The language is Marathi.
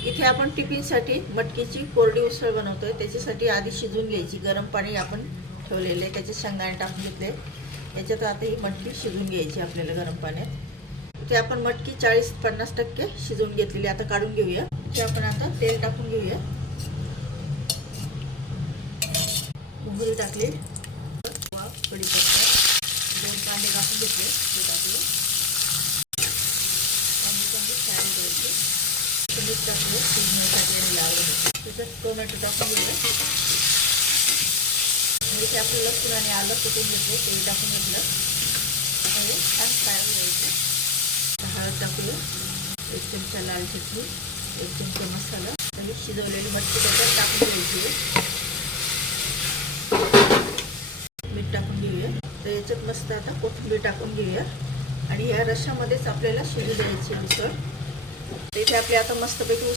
इथे आपण टिफिनसाठी मटकीची कोरडी उसळ बनवतोय। त्याच्यासाठी आधी शिजून घ्यायची। गरम पाणी आपण ठेवलेले आहे, त्याच्यात शेंगदाणे टाकून घेतले। याच्यात आता ही मटकी शिजून घ्यायची आपल्याला गरम पाण्यात। इथे आपण मटकी 40-50% शिजून घेतलेली, आता काढून घेऊया। इथे आपण आता तेल टाकून घेऊया। मोहरी टाकली, कढीपत्ता, 2 कांदे कापून घेतले ते टाकले, मीठ टाकलं शिजण्यासाठी आणि लावलं। त्याच्यात टोमॅटो टाकून घेऊया। इथे आपलं लसूण आणि आलं कुटून घेतलं ते टाकून घेतलं। म्हणजे छान फ्राय द्यायचं। हळद टाकूया, 1 चमचा लाल चटणी, 1 चमचा मसाला आणि शिजवलेली मटकी त्याच्यात टाकून द्यायची। मीठ टाकून घेऊया। तर याच्यात मस्त आता कोथिंबीर टाकून घेऊया आणि या रश्श्यामध्येच आपल्याला शिजू द्यायची उसळ। इथे आपली आता मस्तपैकी